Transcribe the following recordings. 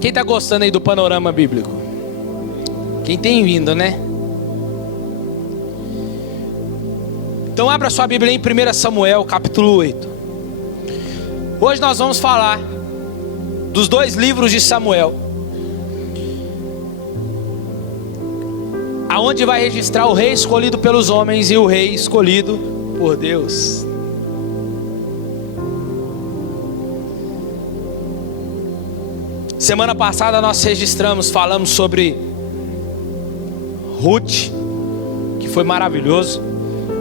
Quem está gostando aí do panorama bíblico? Quem tem vindo, né? Então abra sua Bíblia em 1 Samuel capítulo 8. Hoje nós vamos falar dos 2 livros de Samuel, aonde vai registrar o rei escolhido pelos homens e o rei escolhido por Deus. Semana passada nós falamos sobre Ruth, que foi maravilhoso,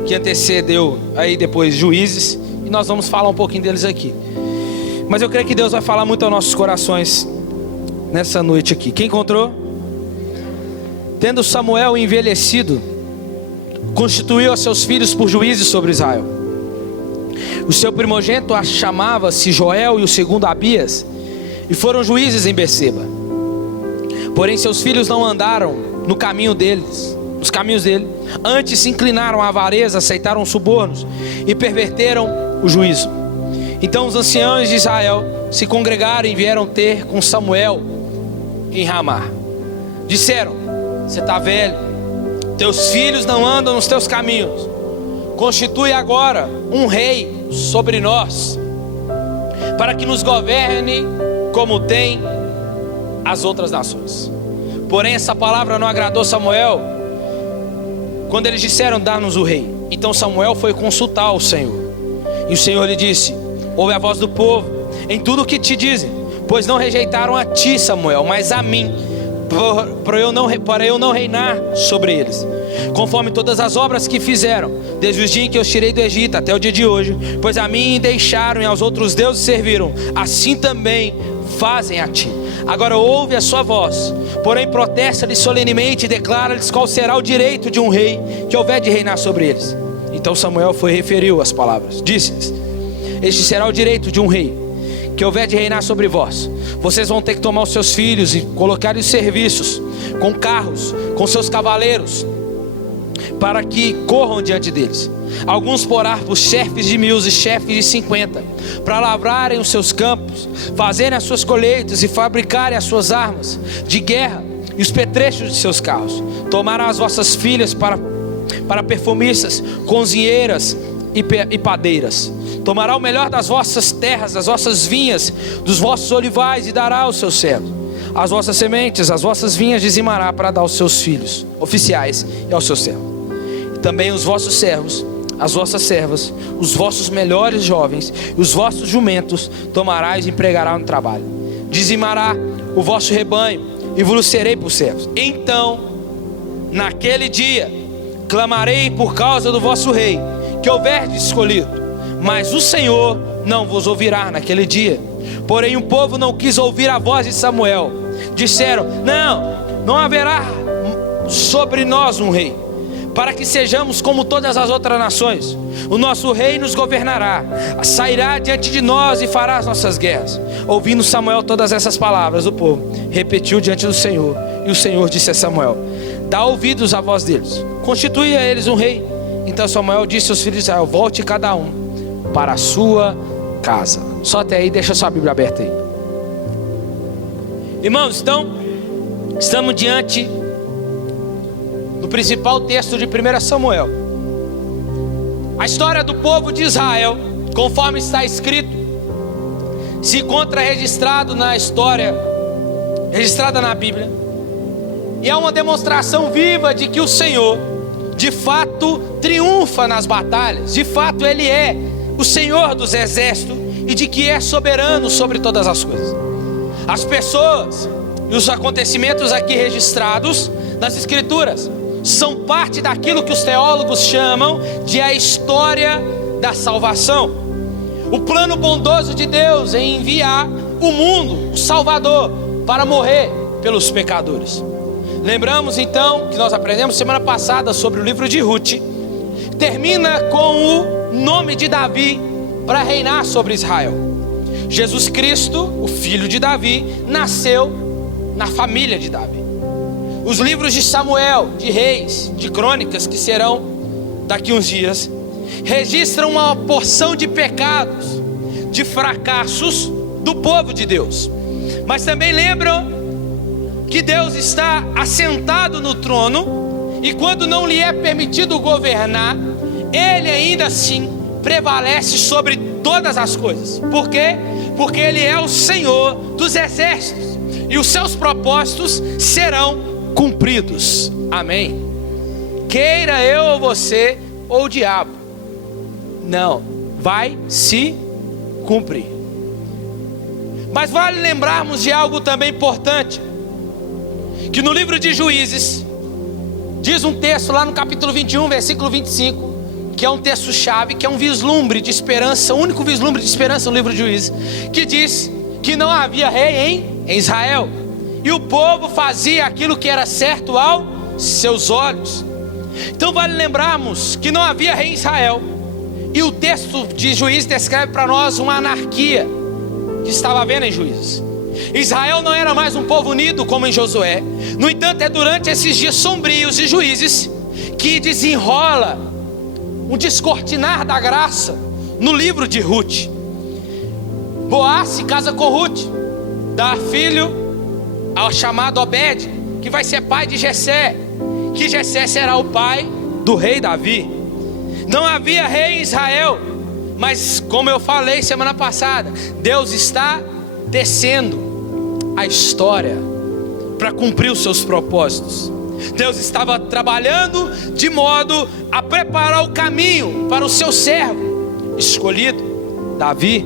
que antecedeu aí depois Juízes, e nós vamos falar um pouquinho deles aqui. Mas eu creio que Deus vai falar muito aos nossos corações nessa noite aqui. Quem encontrou? Tendo Samuel envelhecido, constituiu a seus filhos por juízes sobre Israel. O seu primogênito chamava-se Joel e o segundo Abias, e foram juízes em Berseba. Porém seus filhos não andaram nos caminhos dele, antes se inclinaram à avareza, aceitaram subornos e perverteram o juízo. Então os anciãos de Israel se congregaram e vieram ter com Samuel em Ramá. Disseram: você está velho, teus filhos não andam nos teus caminhos, constitui agora um rei sobre nós, para que nos governe como tem as outras nações. Porém essa palavra não agradou Samuel, quando eles disseram: dá-nos o rei. Então Samuel foi consultar o Senhor, e o Senhor lhe disse: ouve a voz do povo em tudo o que te dizem, pois não rejeitaram a ti, Samuel, mas a mim, para eu não reinar sobre eles, conforme todas as obras que fizeram, desde os dias em que eu os tirei do Egito até o dia de hoje. Pois a mim deixaram e aos outros deuses serviram, assim também fazem a ti. Agora ouve a sua voz, porém protesta-lhes solenemente e declara-lhes qual será o direito de um rei que houver de reinar sobre eles. Então Samuel referiu as palavras, disse-lhes: este será o direito de um rei que houver de reinar sobre vós. Vocês vão ter que tomar os seus filhos e colocar-lhes serviços, com carros, com seus cavaleiros, para que corram diante deles. Alguns porá por chefes de 1000 e chefes de 50, para lavrarem os seus campos, fazerem as suas colheitas e fabricarem as suas armas de guerra e os petrechos de seus carros. Tomarão as vossas filhas para perfumistas, cozinheiras e padeiras. Tomará o melhor das vossas terras, das vossas vinhas, dos vossos olivais, e dará aos seus servos. As vossas sementes, as vossas vinhas dizimará para dar aos seus filhos oficiais e aos seus servos. E também os vossos servos, as vossas servas, os vossos melhores jovens e os vossos jumentos tomarás e empregará no trabalho. Dizimará o vosso rebanho e vos serei por servos. Então, naquele dia, clamarei por causa do vosso rei, que houverdes escolhido, mas o Senhor não vos ouvirá naquele dia. Porém o povo não quis ouvir a voz de Samuel. Disseram: não haverá sobre nós um rei, para que sejamos como todas as outras nações. O nosso rei nos governará, sairá diante de nós e fará as nossas guerras. Ouvindo Samuel todas essas palavras, o povo repetiu diante do Senhor. E o Senhor disse a Samuel: dá ouvidos à voz deles, constitui a eles um rei. Então Samuel disse aos filhos de Israel: volte cada um para a sua casa. Só até aí, deixa a sua Bíblia aberta aí. Irmãos, então estamos diante do principal texto de 1 Samuel. A história do povo de Israel, conforme está escrito, se encontra registrado na história, registrada na Bíblia, e é uma demonstração viva de que o Senhor de fato triunfa nas batalhas. De fato Ele é o Senhor dos exércitos e de que é soberano sobre todas as coisas. As pessoas e os acontecimentos aqui registrados nas Escrituras são parte daquilo que os teólogos chamam de a história da salvação. O plano bondoso de Deus em enviar o mundo, o Salvador, para morrer pelos pecadores. Lembramos então que nós aprendemos semana passada sobre o livro de Ruth. Termina com o nome de Davi para reinar sobre Israel. Jesus Cristo, o filho de Davi, nasceu na família de Davi. Os livros de Samuel, de Reis, de Crônicas, que serão daqui uns dias, registram uma porção de pecados, de fracassos do povo de Deus. Mas também lembram que Deus está assentado no trono, e quando não lhe é permitido governar, Ele ainda assim prevalece sobre todas as coisas. Por quê? Porque Ele é o Senhor dos exércitos, e os seus propósitos serão cumpridos. Amém. Queira eu ou você ou o diabo, não, vai se cumprir. Mas vale lembrarmos de algo também importante, que no livro de Juízes diz um texto lá no capítulo 21, versículo 25, que é um texto chave, que é um vislumbre de esperança, o único vislumbre de esperança no livro de Juízes, que diz que não havia rei em Israel, e o povo fazia aquilo que era certo aos seus olhos. Então vale lembrarmos que não havia rei em Israel, e o texto de Juízes descreve para nós uma anarquia que estava havendo em Juízes. Israel não era mais um povo unido como em Josué. No entanto, é durante esses dias sombrios de Juízes que desenrola um descortinar da graça no livro de Ruth. Boaz se casa com Ruth, dá filho ao chamado Obed, que vai ser pai de Jessé, que Jessé será o pai do rei Davi. Não havia rei em Israel, mas como eu falei semana passada, Deus está tecendo a história para cumprir os seus propósitos. Deus estava trabalhando de modo a preparar o caminho para o seu servo escolhido, Davi.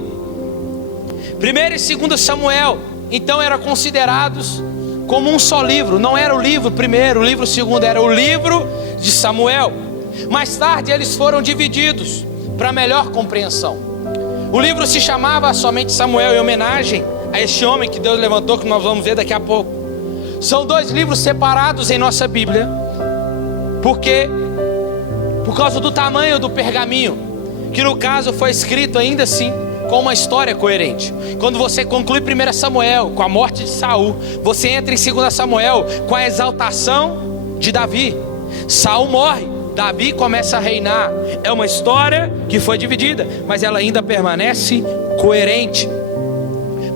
1 e 2 Samuel então eram considerados como um só livro. Não era o livro primeiro, o livro segundo, era o livro de Samuel. Mais tarde eles foram divididos para melhor compreensão. O livro se chamava somente Samuel, em homenagem a este homem que Deus levantou, que nós vamos ver daqui a pouco. São dois livros separados em nossa Bíblia, porque por causa do tamanho do pergaminho, que no caso foi escrito ainda assim com uma história coerente. Quando você conclui 1 Samuel com a morte de Saul, você entra em 2 Samuel com a exaltação de Davi. Saul morre, Davi começa a reinar. É uma história que foi dividida, mas ela ainda permanece coerente.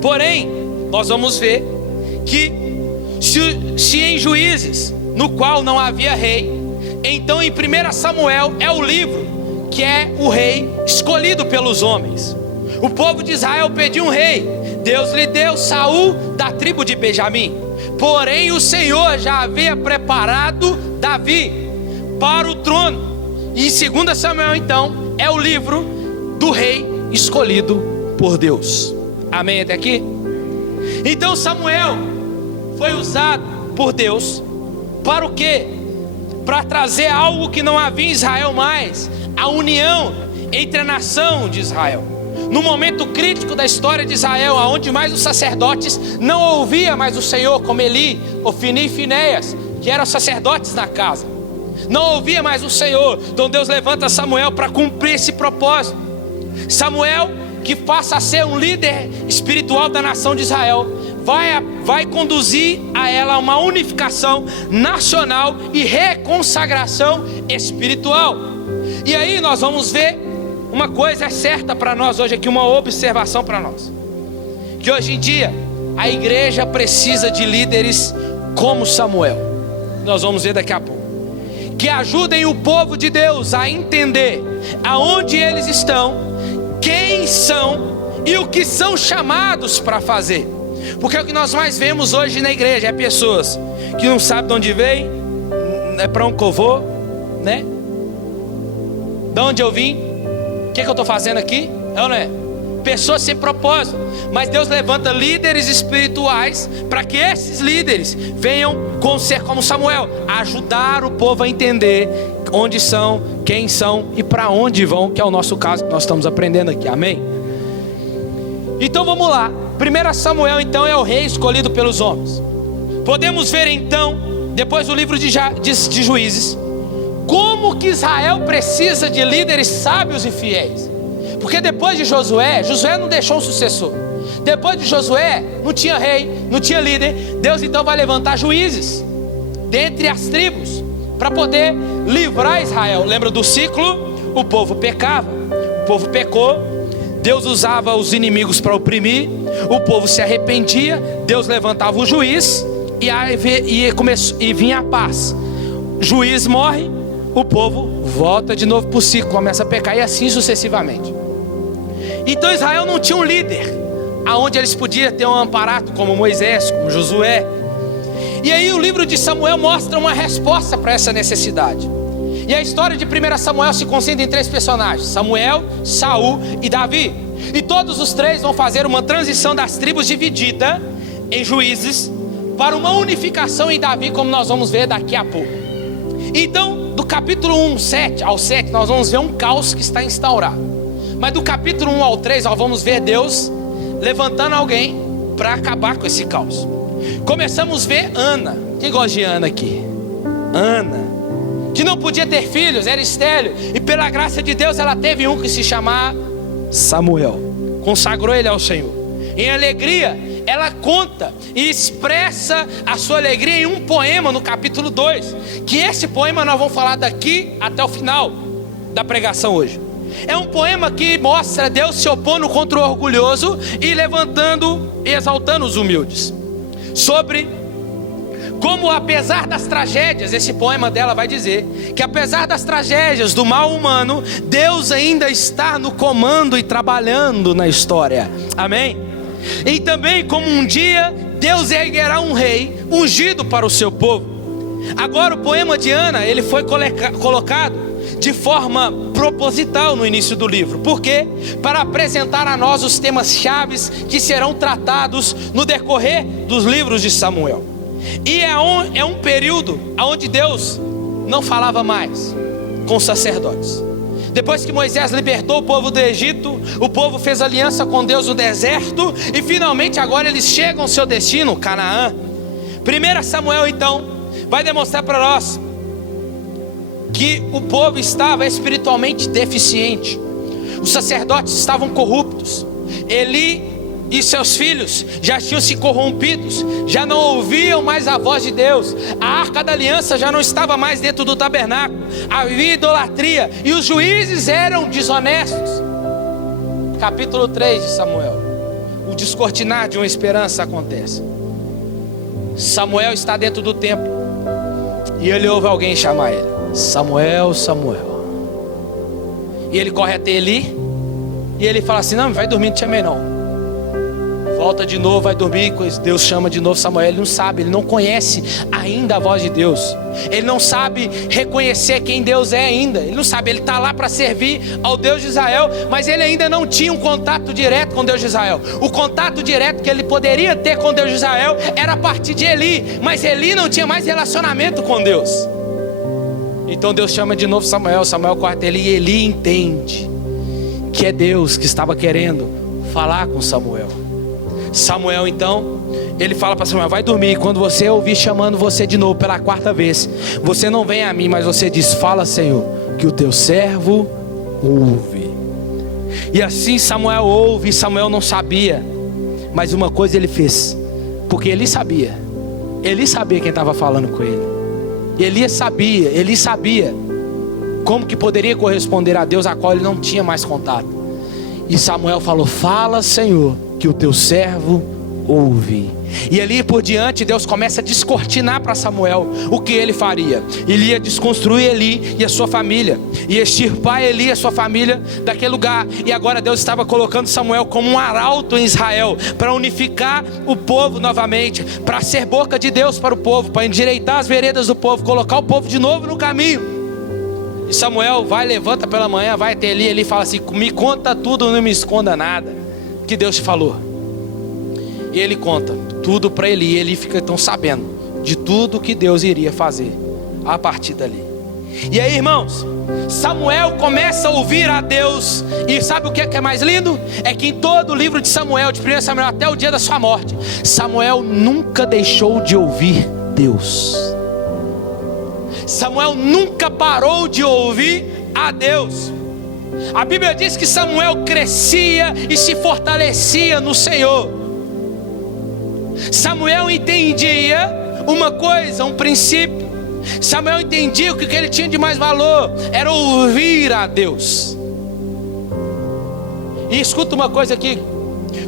Porém, nós vamos ver que se em Juízes, no qual não havia rei, então em 1 Samuel é o livro que é o rei escolhido pelos homens. O povo de Israel pediu um rei, Deus lhe deu Saul da tribo de Benjamim. Porém o Senhor já havia preparado Davi para o trono. E em 2 Samuel então é o livro do rei escolhido por Deus. Amém até aqui? Então Samuel foi usado por Deus para o quê? Para trazer algo que não havia em Israel mais, a união entre a nação de Israel. No momento crítico da história de Israel, onde mais os sacerdotes não ouviam mais o Senhor, como Eli, Ofni e Finéias, que eram sacerdotes na casa, não ouvia mais o Senhor. Então Deus levanta Samuel para cumprir esse propósito. Samuel, que passa a ser um líder espiritual da nação de Israel, vai conduzir a ela uma unificação nacional e reconsagração espiritual. E aí nós vamos ver uma coisa certa para nós hoje aqui, uma observação para nós, que hoje em dia a igreja precisa de líderes como Samuel. Nós vamos ver daqui a pouco, que ajudem o povo de Deus a entender aonde eles estão, quem são e o que são chamados para fazer. Porque o que nós mais vemos hoje na igreja é pessoas que não sabem de onde vem, é para onde eu vou, né? De onde eu vim, o que eu estou fazendo aqui, é ou não é? Pessoas sem propósito. Mas Deus levanta líderes espirituais para que esses líderes venham ser como Samuel, ajudar o povo a entender onde são, quem são e para onde vão, que é o nosso caso que nós estamos aprendendo aqui, amém? Então vamos lá. 1 Samuel então é o rei escolhido pelos homens. Podemos ver então, depois do livro de Juízes, como que Israel precisa de líderes sábios e fiéis. Porque depois de Josué não deixou um sucessor. Depois de Josué não tinha rei, não tinha líder. Deus então vai levantar juízes dentre as tribos para poder livrar Israel. Lembra do ciclo? O povo pecava, o povo pecou, Deus usava os inimigos para oprimir, o povo se arrependia, Deus levantava o juiz e vinha a paz. O juiz morre, o povo volta de novo para o ciclo, começa a pecar e assim sucessivamente. Então Israel não tinha um líder aonde eles podiam ter um amparato como Moisés, como Josué. E aí o livro de Samuel mostra uma resposta para essa necessidade. E a história de 1 Samuel se concentra em 3 personagens: Samuel, Saul e Davi. E todos os 3 vão fazer uma transição das tribos divididas em juízes para uma unificação em Davi, como nós vamos ver daqui a pouco. Então, do capítulo 1 ao 7, nós vamos ver um caos que está instaurado. Mas do capítulo 1 ao 3, nós vamos ver Deus levantando alguém para acabar com esse caos. Começamos a ver Ana. Quem gosta de Ana aqui? Ana, que não podia ter filhos, era estéril, e pela graça de Deus ela teve um que se chamava Samuel. Consagrou ele ao Senhor. Em alegria, ela conta e expressa a sua alegria em um poema no capítulo 2. Que esse poema nós vamos falar daqui até o final da pregação hoje. É um poema que mostra Deus se opondo contra o orgulhoso e levantando e exaltando os humildes. Sobre como, apesar das tragédias, esse poema dela vai dizer que apesar das tragédias do mal humano, Deus ainda está no comando e trabalhando na história. Amém? E também como um dia Deus erguerá um rei ungido para o seu povo. Agora o poema de Ana, ele foi colocado de forma proposital no início do livro. Por quê? Para apresentar a nós os temas chaves que serão tratados no decorrer dos livros de Samuel. E é um período onde Deus não falava mais com os sacerdotes. Depois que Moisés libertou o povo do Egito, o povo fez aliança com Deus no deserto, e finalmente agora eles chegam ao seu destino, Canaã. 1 Samuel então vai demonstrar para nós que o povo estava espiritualmente deficiente. Os sacerdotes estavam corruptos. Eli e seus filhos já tinham se corrompidos, já não ouviam mais a voz de Deus. A arca da aliança já não estava mais dentro do tabernáculo. Havia idolatria e os juízes eram desonestos. Capítulo 3 de Samuel, o descortinar de uma esperança acontece. Samuel está dentro do templo e ele ouve alguém chamar ele: Samuel, Samuel. E ele corre até Eli e ele fala assim: não, vai dormir, não te chamei não. Volta de novo, vai dormir. Deus chama de novo Samuel. Ele não sabe, ele não conhece ainda a voz de Deus. Ele não sabe reconhecer quem Deus é ainda. Ele não sabe, ele está lá para servir ao Deus de Israel, mas ele ainda não tinha um contato direto com Deus de Israel. O contato direto que ele poderia ter com Deus de Israel era a partir de Eli, mas Eli não tinha mais relacionamento com Deus. Então Deus chama de novo Samuel. Samuel corre até Eli e Eli entende que é Deus que estava querendo falar com Samuel. Samuel então, ele fala para Samuel: vai dormir. Quando você ouvir chamando você de novo pela 4ª vez, você não vem a mim, mas você diz: fala, Senhor, que o teu servo ouve. E assim Samuel ouve. Samuel não sabia, mas uma coisa ele fez, porque ele sabia quem estava falando com ele. Ele sabia como que poderia corresponder a Deus, a qual ele não tinha mais contato. E Samuel falou: fala, Senhor, que o teu servo ouve. E ali por diante Deus começa a descortinar para Samuel o que ele faria. Ele ia desconstruir Eli e a sua família, ia extirpar Eli e a sua família daquele lugar. E agora Deus estava colocando Samuel como um arauto em Israel, para unificar o povo novamente, para ser boca de Deus para o povo, para endireitar as veredas do povo, colocar o povo de novo no caminho. E Samuel levanta pela manhã, vai até Eli. Ele fala assim: me conta tudo, não me esconda nada que Deus te falou. E ele conta tudo para Eli. E Eli fica então sabendo de tudo que Deus iria fazer a partir dali. E aí, irmãos, Samuel começa a ouvir a Deus. E sabe o que é mais lindo? É que em todo o livro de Samuel, de 1 Samuel até o dia da sua morte, Samuel nunca deixou de ouvir Deus. Samuel nunca parou de ouvir a Deus. A Bíblia diz que Samuel crescia e se fortalecia no Senhor. Samuel entendia uma coisa, um princípio. Samuel entendia que o que ele tinha de mais valor era ouvir a Deus. E escuta uma coisa aqui,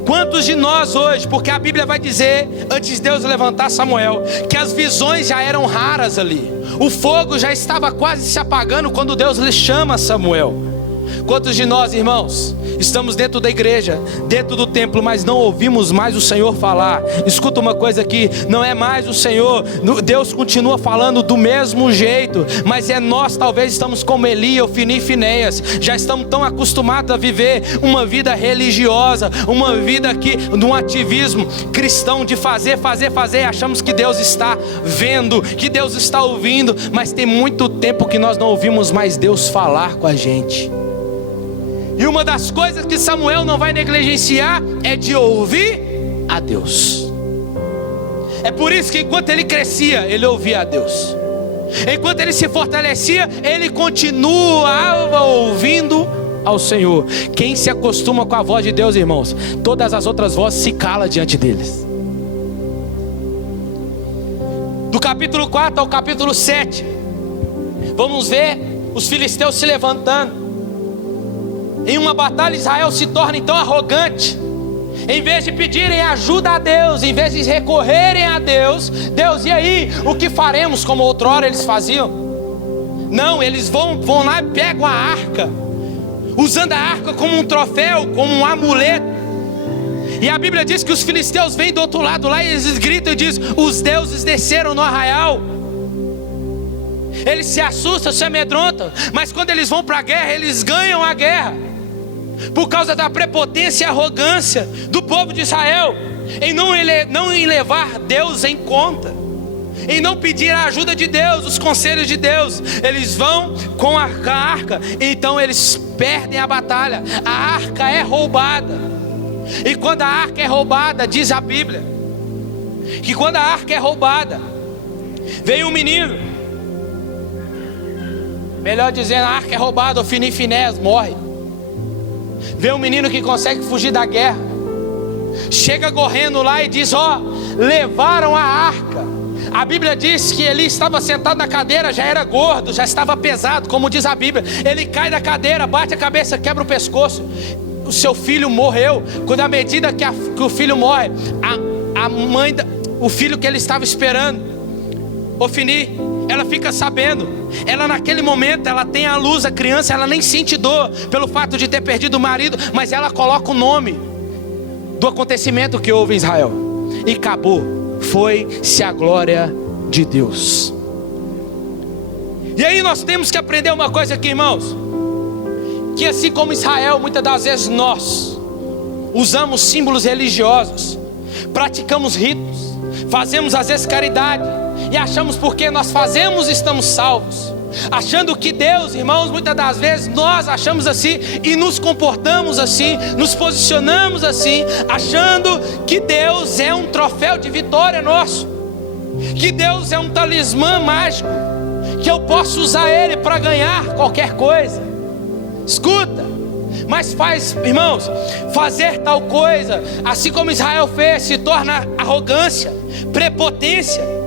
Quantos de nós hoje, porque a Bíblia vai dizer, antes de Deus levantar Samuel, que as visões já eram raras ali, o fogo já estava quase se apagando quando Deus lhe chama Samuel. Quantos de nós, irmãos, estamos dentro da igreja, dentro do templo, mas não ouvimos mais o Senhor falar? Escuta uma coisa aqui, não é mais o Senhor, Deus continua falando do mesmo jeito, mas é nós talvez estamos como Eli, Ofni e Finéias, já estamos tão acostumados a viver uma vida religiosa, uma vida aqui de um ativismo cristão, de fazer, achamos que Deus está vendo, que Deus está ouvindo, mas tem muito tempo que nós não ouvimos mais Deus falar com a gente. E uma das coisas que Samuel não vai negligenciar é de ouvir a Deus. É por isso que enquanto ele crescia, ele ouvia a Deus. Enquanto ele se fortalecia, ele continuava ouvindo ao Senhor. Quem se acostuma com a voz de Deus, irmãos, todas as outras vozes se calam diante deles. Do capítulo 4 ao capítulo 7, vamos ver os filisteus se levantando. Em uma batalha, Israel se torna então arrogante. Em vez de pedirem ajuda a Deus, em vez de recorrerem a Deus, e aí, o que faremos como outrora eles faziam? Não, eles vão lá e pegam a arca, usando a arca como um troféu, como um amuleto. E a Bíblia diz que os filisteus vêm do outro lado lá e eles gritam e dizem: os deuses desceram no arraial. Eles se assustam, se amedrontam, mas quando eles vão para a guerra, eles ganham a guerra. Por causa da prepotência e arrogância do povo de Israel, em não levar Deus em conta, em não pedir a ajuda de Deus, os conselhos de Deus. Eles vão com a arca, então eles perdem a batalha. A arca é roubada. E quando a arca é roubada, diz a Bíblia, que quando a arca é roubada, veio um menino, melhor dizendo, a arca é roubada, Ofni e Finéias morre. Vê um menino que consegue fugir da guerra, chega correndo lá e diz: levaram a arca. A Bíblia diz que ele estava sentado na cadeira, já era gordo, já estava pesado, como diz a Bíblia. Ele cai da cadeira, bate a cabeça, quebra o pescoço. O seu filho morreu. Quando à medida que o filho morre, a mãe, o filho que ele estava esperando, Ofni, ela fica sabendo. Ela naquele momento, ela tem a luz, a criança, ela nem sente dor pelo fato de ter perdido o marido, mas ela coloca o nome do acontecimento que houve em Israel. E acabou, foi-se a glória de Deus. E aí nós temos que aprender uma coisa aqui, irmãos, que assim como Israel, muitas das vezes nós usamos símbolos religiosos, praticamos ritos, fazemos às vezes caridade, e achamos porque nós fazemos estamos salvos, achando que Deus, irmãos, muitas das vezes nós achamos assim e nos comportamos assim, nos posicionamos assim, achando que Deus é um troféu de vitória nosso, que Deus é um talismã mágico, que eu posso usar ele para ganhar qualquer coisa. Escuta, mas irmãos, fazer tal coisa, assim como Israel fez, se torna arrogância, prepotência.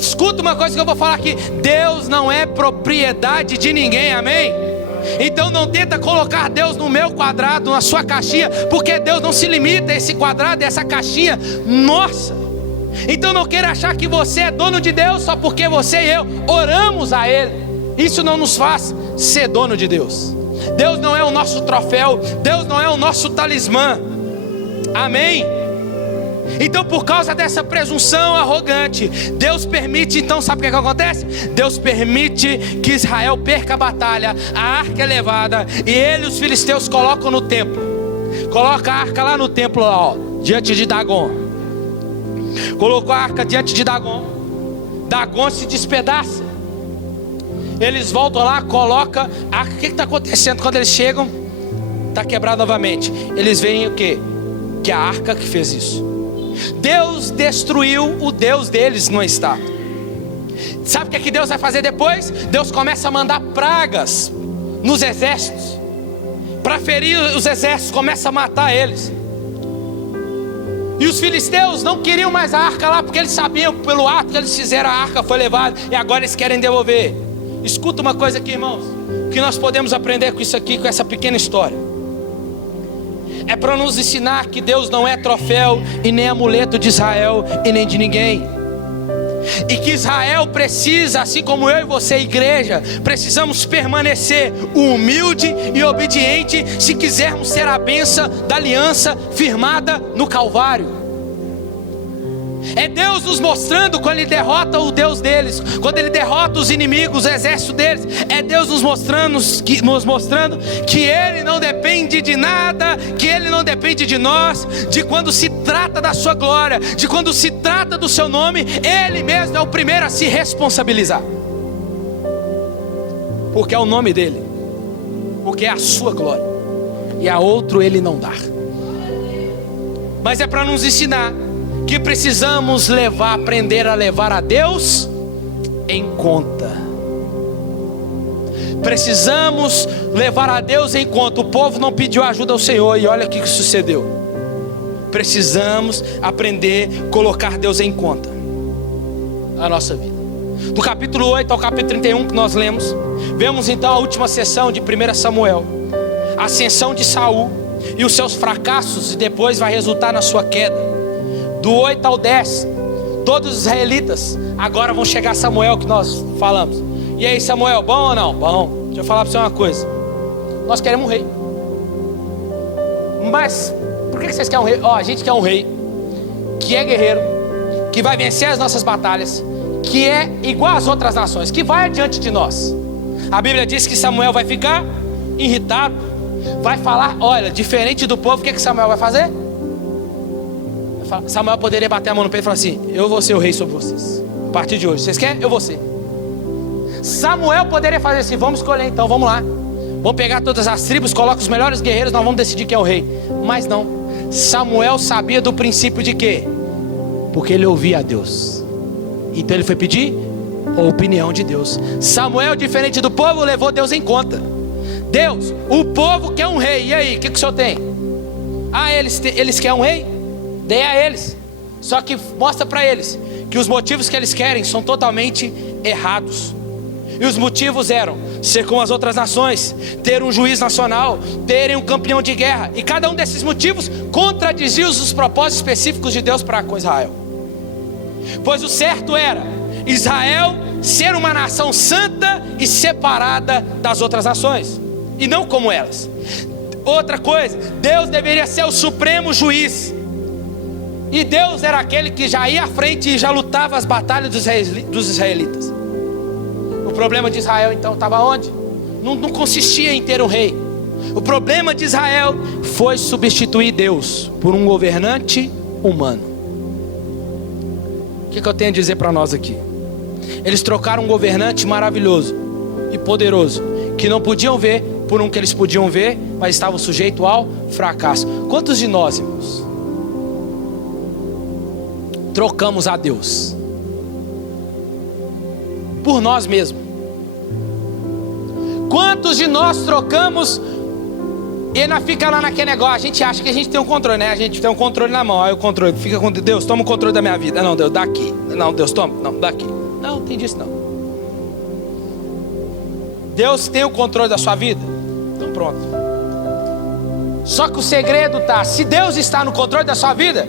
Escuta uma coisa que eu vou falar aqui: Deus não é propriedade de ninguém, amém? Então não tenta colocar Deus no meu quadrado, na sua caixinha, porque Deus não se limita a esse quadrado, a essa caixinha nossa. Então não queira achar que você é dono de Deus só porque você e eu oramos a Ele. Isso não nos faz ser dono de Deus. Deus não é o nosso troféu, Deus não é o nosso talismã, amém? Então por causa dessa presunção arrogante, Deus permite, então sabe o que acontece? Deus permite que Israel perca a batalha, a arca é levada, e ele e os filisteus colocam no templo. Coloca a arca lá no templo, lá, diante de Dagon. Colocou a arca diante de Dagon. Dagon se despedaça. Eles voltam lá, colocam a arca. O que está acontecendo? Quando eles chegam, está quebrado novamente. Eles veem o quê? Que a arca que fez isso. Deus destruiu o Deus deles, não está. Sabe o que é que Deus vai fazer depois? Deus começa a mandar pragas nos exércitos, para ferir os exércitos, começa a matar eles. E os filisteus não queriam mais a arca lá, porque eles sabiam pelo ato que eles fizeram, a arca foi levada, e agora eles querem devolver. Escuta uma coisa aqui, irmãos, que nós podemos aprender com isso aqui, com essa pequena história. É para nos ensinar que Deus não é troféu e nem amuleto de Israel e nem de ninguém. E que Israel precisa, assim como eu e você, igreja, precisamos permanecer humilde e obediente se quisermos ser a bênção da aliança firmada no Calvário. É Deus nos mostrando quando Ele derrota o Deus deles, quando Ele derrota os inimigos, o exército deles. É Deus nos mostrando que Ele não depende de nada, que Ele não depende de nós, de quando se trata da sua glória, de quando se trata do seu nome, Ele mesmo é o primeiro a se responsabilizar. Porque é o nome dEle, porque é a sua glória, e a outro Ele não dá. Mas é para nos ensinar que precisamos aprender a levar a Deus em conta. Precisamos levar a Deus em conta. O povo não pediu ajuda ao Senhor e olha o que sucedeu. Precisamos aprender a colocar Deus em conta na nossa vida. Do capítulo 8 ao capítulo 31 que nós lemos, vemos então a última sessão de 1 Samuel, a ascensão de Saul e os seus fracassos, e depois vai resultar na sua queda. Do 8 ao 10, todos os israelitas agora vão chegar a Samuel, que nós falamos. E aí, Samuel, bom ou não? Bom. Deixa eu falar para você uma coisa. Nós queremos um rei. Mas por que vocês querem um rei? A gente quer um rei que é guerreiro, que vai vencer as nossas batalhas, que é igual às outras nações, que vai adiante de nós. A Bíblia diz que Samuel vai ficar irritado, vai falar, olha, diferente do povo, o que Samuel vai fazer? Samuel poderia bater a mão no peito e falar assim: eu vou ser o rei sobre vocês, a partir de hoje, vocês querem? Eu vou ser. Samuel poderia fazer assim: vamos escolher então, vamos lá, vamos pegar todas as tribos, coloca os melhores guerreiros, nós vamos decidir quem é o rei. Mas não, Samuel sabia do princípio de quê? Porque ele ouvia a Deus, então ele foi pedir a opinião de Deus. Samuel, diferente do povo, levou Deus em conta. Deus, o povo quer um rei, e aí, o que o senhor tem? Eles querem um rei? Dê a eles. Só que mostra para eles que os motivos que eles querem são totalmente errados. E os motivos eram ser como as outras nações, ter um juiz nacional, terem um campeão de guerra. E cada um desses motivos contradizia os propósitos específicos de Deus para com Israel. Pois o certo era Israel ser uma nação santa e separada das outras nações, e não como elas. Outra coisa, Deus deveria ser o supremo juiz, e Deus era aquele que já ia à frente e já lutava as batalhas dos israelitas. O problema de Israel então estava onde? Não consistia em ter um rei. O problema de Israel foi substituir Deus por um governante humano. O que eu tenho a dizer para nós aqui? Eles trocaram um governante maravilhoso e poderoso, que não podiam ver, por um que eles podiam ver, mas estavam sujeitos ao fracasso. Quantos de nós, irmãos, trocamos a Deus por nós mesmos? Quantos de nós trocamos e ainda fica lá naquele negócio? A gente acha que a gente tem um controle, né? A gente tem um controle na mão, aí o controle fica com Deus, toma o controle da minha vida. Não, Deus, dá aqui. Não, Deus, toma. Não, dá aqui. Não, tem disso não. Deus tem o controle da sua vida? Então pronto. Só que o segredo está, se Deus está no controle da sua vida,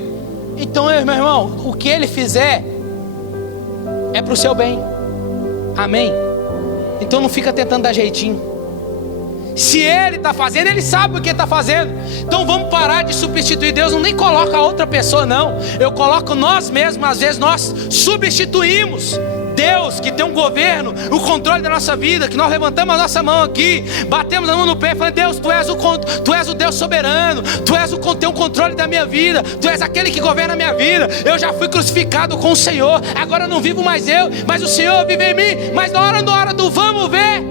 então, meu irmão, o que Ele fizer é para o seu bem. Amém? Então não fica tentando dar jeitinho. Se Ele está fazendo, Ele sabe o que está fazendo. Então vamos parar de substituir Deus. Não nem coloca outra pessoa não. Eu coloco nós mesmos. Às vezes nós substituímos Deus, que tem um governo, o controle da nossa vida, que nós levantamos a nossa mão aqui, batemos a mão no pé e falamos: Deus, tu és o Deus soberano, tu és tem o controle da minha vida, tu és aquele que governa a minha vida. Eu já fui crucificado com o Senhor, agora não vivo mais eu, mas o Senhor vive em mim. Mas na hora do vamos ver,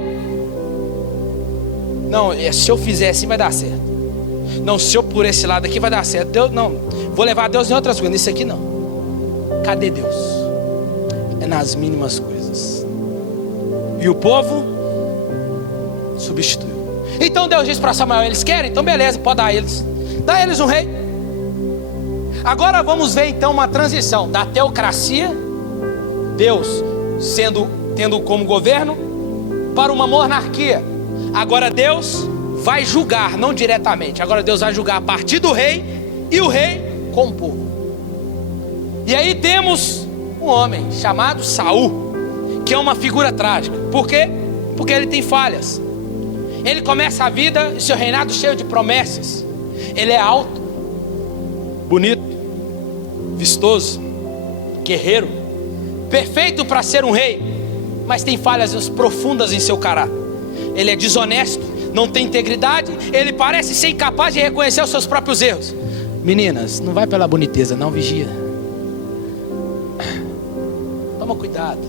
não, se eu fizer assim vai dar certo. Não, se eu por esse lado aqui vai dar certo. Deus, não, vou levar Deus em outras coisas, nisso aqui não. Cadê Deus? É nas mínimas coisas. E o povo substituiu. Então Deus disse para Samuel: eles querem? Então beleza, pode dar a eles. Dá a eles um rei. Agora vamos ver então uma transição da teocracia, Deus tendo como governo, para uma monarquia. Agora Deus vai julgar, não diretamente. Agora Deus vai julgar a partir do rei e o rei com o povo. E aí temos um homem chamado Saul, que é uma figura trágica. Por quê? Porque ele tem falhas. Ele começa a vida e seu reinado cheio de promessas. Ele é alto, bonito, vistoso, guerreiro, perfeito para ser um rei, mas tem falhas profundas em seu caráter. Ele é desonesto, não tem integridade, ele parece ser incapaz de reconhecer os seus próprios erros. Meninas, não vai pela boniteza, não, vigia. Toma cuidado.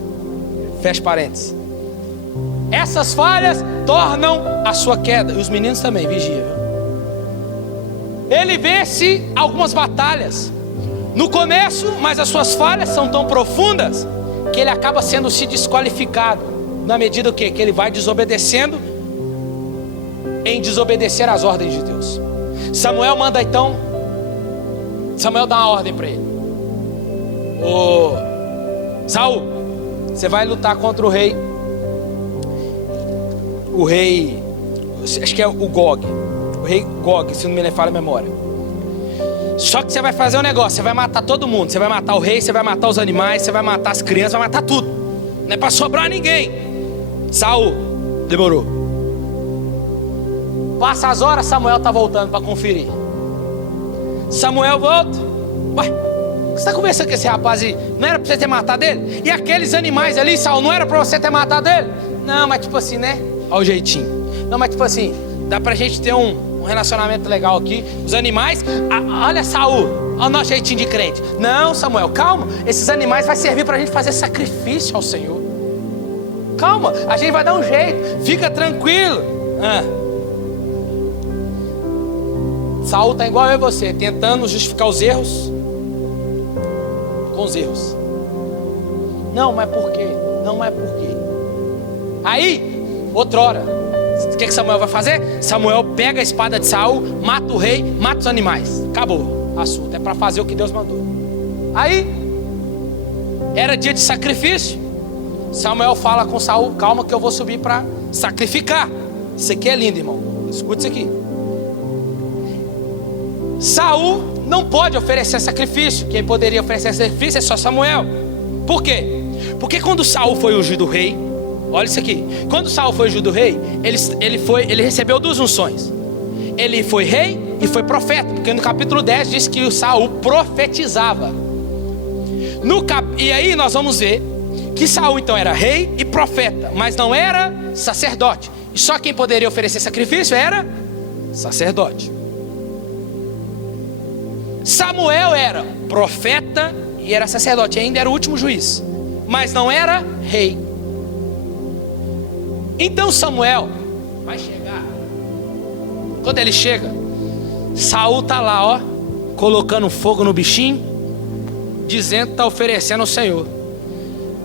Fecha parênteses. Essas falhas tornam a sua queda. E os meninos também, vigia. Ele vence algumas batalhas no começo, mas as suas falhas são tão profundas que ele acaba sendo se desqualificado, na medida que ele vai desobedecendo, em desobedecer às ordens de Deus. Samuel manda então, Samuel dá uma ordem para ele: ô Saul, você vai lutar contra o rei, acho que é o Gog, o rei Gog, se não me falha a memória. Só que você vai fazer um negócio, você vai matar todo mundo. Você vai matar o rei, você vai matar os animais, você vai matar as crianças, vai matar tudo. Não é para sobrar ninguém. Saul, demorou. Passa as horas, Samuel está voltando para conferir. Samuel volta. Ué, você está conversando com esse rapaz aí? Não era para você ter matado ele? E aqueles animais ali, Saul, não era para você ter matado ele? Não, mas tipo assim, né? Olha o jeitinho. Não, mas tipo assim, dá pra gente ter um relacionamento legal aqui. Os animais, olha Saul, olha o nosso jeitinho de crente. Não, Samuel, calma. Esses animais vai servir pra gente fazer sacrifício ao Senhor. Calma, a gente vai dar um jeito. Fica tranquilo. Saul tá igual eu e você, tentando justificar os erros com os erros. Não, mas por quê? Não, mas por quê? Aí, outrora, o que Samuel vai fazer? Samuel pega a espada de Saul, mata o rei, mata os animais. Acabou o assunto, é para fazer o que Deus mandou. Aí, era dia de sacrifício. Samuel fala com Saul: calma que eu vou subir para sacrificar. Isso aqui é lindo, irmão. Escute isso aqui. Saul não pode oferecer sacrifício. Quem poderia oferecer sacrifício é só Samuel. Por quê? Porque quando Saul foi ungido rei, olha isso aqui. Quando Saul foi ungido rei, ele recebeu duas unções. Ele foi rei e foi profeta. Porque no capítulo 10 diz que o Saul profetizava. E aí nós vamos ver que Saul então era rei e profeta, mas não era sacerdote. E só quem poderia oferecer sacrifício era sacerdote. Samuel era profeta e era sacerdote, ainda era o último juiz, mas não era rei. Então Samuel vai chegar. Quando ele chega, Saul tá lá, ó, colocando fogo no bichinho, dizendo que está oferecendo ao Senhor.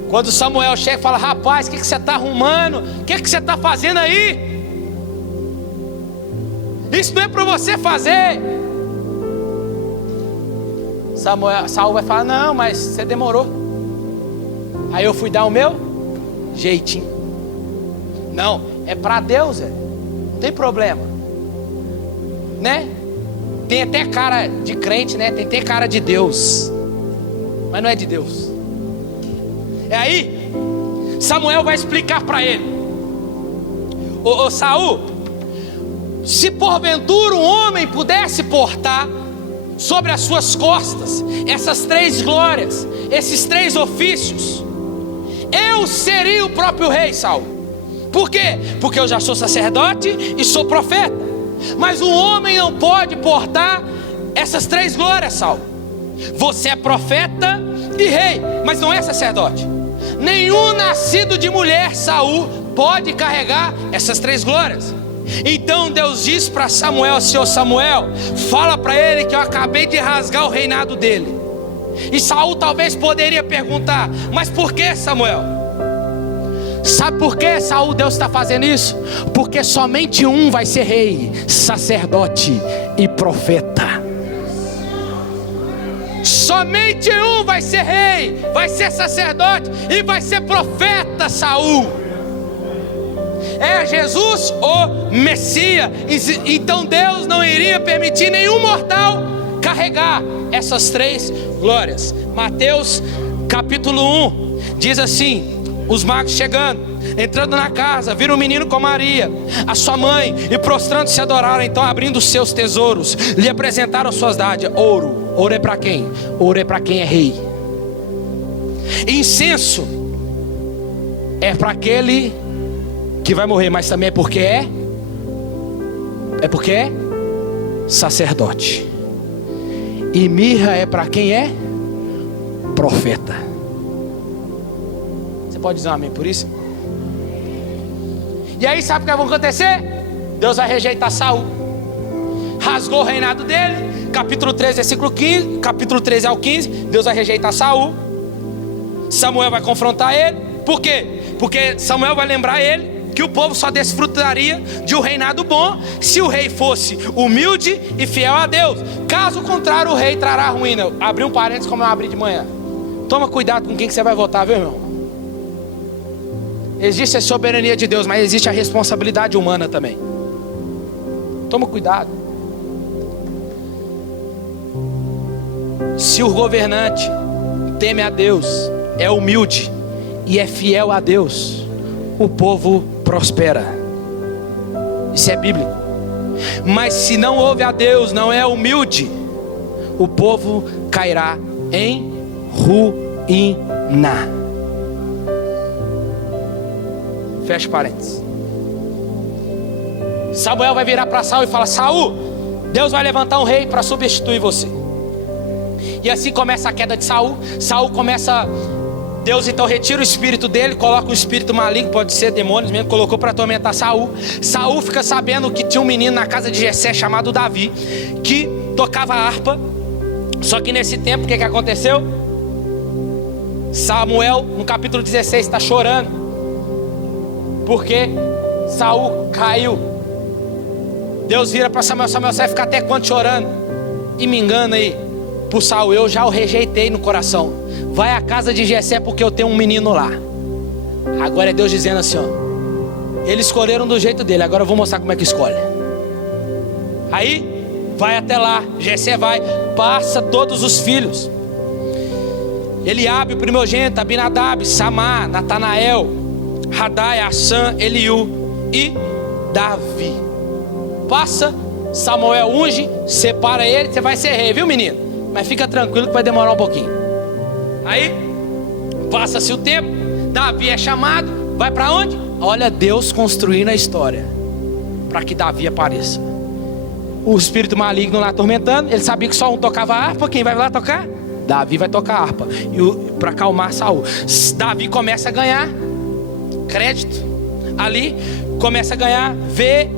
Quando Samuel chega e fala: rapaz, o que você está arrumando? O que você está fazendo aí? Isso não é para você fazer. Saul vai falar: não, mas você demorou. Aí eu fui dar o meu jeitinho. Não, é para Deus, não tem problema, né? Tem até cara de crente, né? Tem até cara de Deus, mas não é de Deus. É aí Samuel vai explicar para ele: ô Saul, se porventura um homem pudesse portar sobre as suas costas essas três glórias, esses três ofícios, eu seria o próprio rei, Saul. Por quê? Porque eu já sou sacerdote e sou profeta. Mas um homem não pode portar essas três glórias, Saul. Você é profeta e rei, mas não é sacerdote. Nenhum nascido de mulher, Saul, pode carregar essas três glórias. Então Deus diz para Samuel: Senhor Samuel, fala para ele que eu acabei de rasgar o reinado dele. E Saul talvez poderia perguntar: mas por que, Samuel? Sabe por que, Saul, Deus está fazendo isso? Porque somente um vai ser rei, sacerdote e profeta. Somente um vai ser rei, vai ser sacerdote e vai ser profeta, Saul. é Jesus o Messias. Então Deus não iria permitir nenhum mortal carregar essas 3 glórias. Mateus capítulo 1 diz assim: os magos chegando, entrando na casa, viram um menino com Maria, a sua mãe, e prostrando-se adoraram. Então, abrindo seus tesouros, lhe apresentaram suas dádivas: ouro. Ouro é para quem? Ouro é para quem é rei. Incenso é para aquele que vai morrer, mas também é porque é sacerdote. E mirra é para quem é profeta. Você pode dizer um amém por isso? E aí sabe o que vai acontecer? Deus vai rejeitar Saul, rasgou o reinado dele. Capítulo 13, versículo 15, capítulo 13 ao 15, Deus vai rejeitar Saul. Samuel vai confrontar ele. Por quê? Porque Samuel vai lembrar ele que o povo só desfrutaria de um reinado bom se o rei fosse humilde e fiel a Deus. Caso contrário, o rei trará ruína. Abri um parênteses como eu abri de manhã. Toma cuidado com quem que você vai votar, viu, irmão? Existe a soberania de Deus, mas existe a responsabilidade humana também. Toma cuidado. Se o governante teme a Deus, é humilde e é fiel a Deus, o povo prospera. Isso é bíblico. Mas se não ouve a Deus, não é humilde, o povo cairá em ruína. Fecha parênteses. Samuel vai virar para Saul e fala: Saul, Deus vai levantar um rei para substituir você. E assim começa a queda de Saul. Saul começa, Deus então retira o espírito dele, coloca um espírito maligno, pode ser demônios mesmo, colocou para atormentar Saul. Saul fica sabendo que tinha um menino na casa de Jessé chamado Davi, que tocava harpa. Só que nesse tempo, o que aconteceu? Samuel, no capítulo 16, está chorando porque Saul caiu. Deus vira para Samuel: Samuel, você vai ficar até quando chorando? E me engana aí por Saul: eu já o rejeitei no coração. Vai à casa de Jessé porque eu tenho um menino lá. Agora é Deus dizendo assim, ó: eles escolheram do jeito dele, agora eu vou mostrar como é que escolhe. Aí vai até lá, Jessé vai, passa todos os filhos: Eliabe, o primogênito, Abinadab, Samar, Natanael, Radai, Assã, Eliú e Davi. Passa, Samuel unge, separa ele, você vai ser rei, viu, menino? Mas fica tranquilo que vai demorar um pouquinho. Aí passa-se o tempo, Davi é chamado, vai para onde? Olha Deus construindo a história para que Davi apareça. O espírito maligno lá atormentando, ele sabia que só um tocava a harpa. Quem vai lá tocar? Davi vai tocar a harpa para acalmar Saul. Davi começa a ganhar crédito ali, começa a ganhar, vê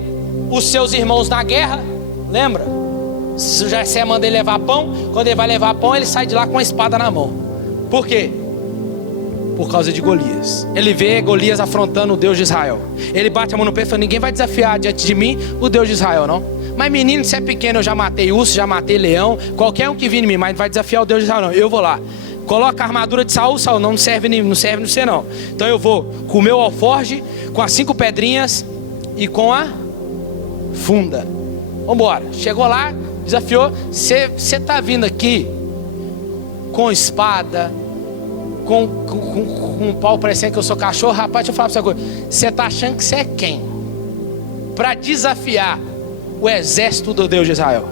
os seus irmãos na guerra. Lembra? Jessé manda ele levar pão. Quando ele vai levar pão, ele sai de lá com a espada na mão. Por quê? Por causa de Golias. Ele vê Golias afrontando o Deus de Israel. Ele bate a mão no peito e fala: ninguém vai desafiar diante de mim o Deus de Israel, não. Mas menino, se é pequeno, eu já matei urso, já matei leão, qualquer um que vir em mim, mas não vai desafiar o Deus de Israel, não. Eu vou lá. Coloca a armadura de Saul. Saul, não serve no você não. Então eu vou com o meu alforje, com as 5 pedrinhas e com a funda. Vambora. Chegou lá, desafiou. Você está vindo aqui com espada, com um pau parecendo que eu sou cachorro? Rapaz, deixa eu falar pra você uma coisa. Você está achando que você é quem? Para desafiar o exército do Deus de Israel.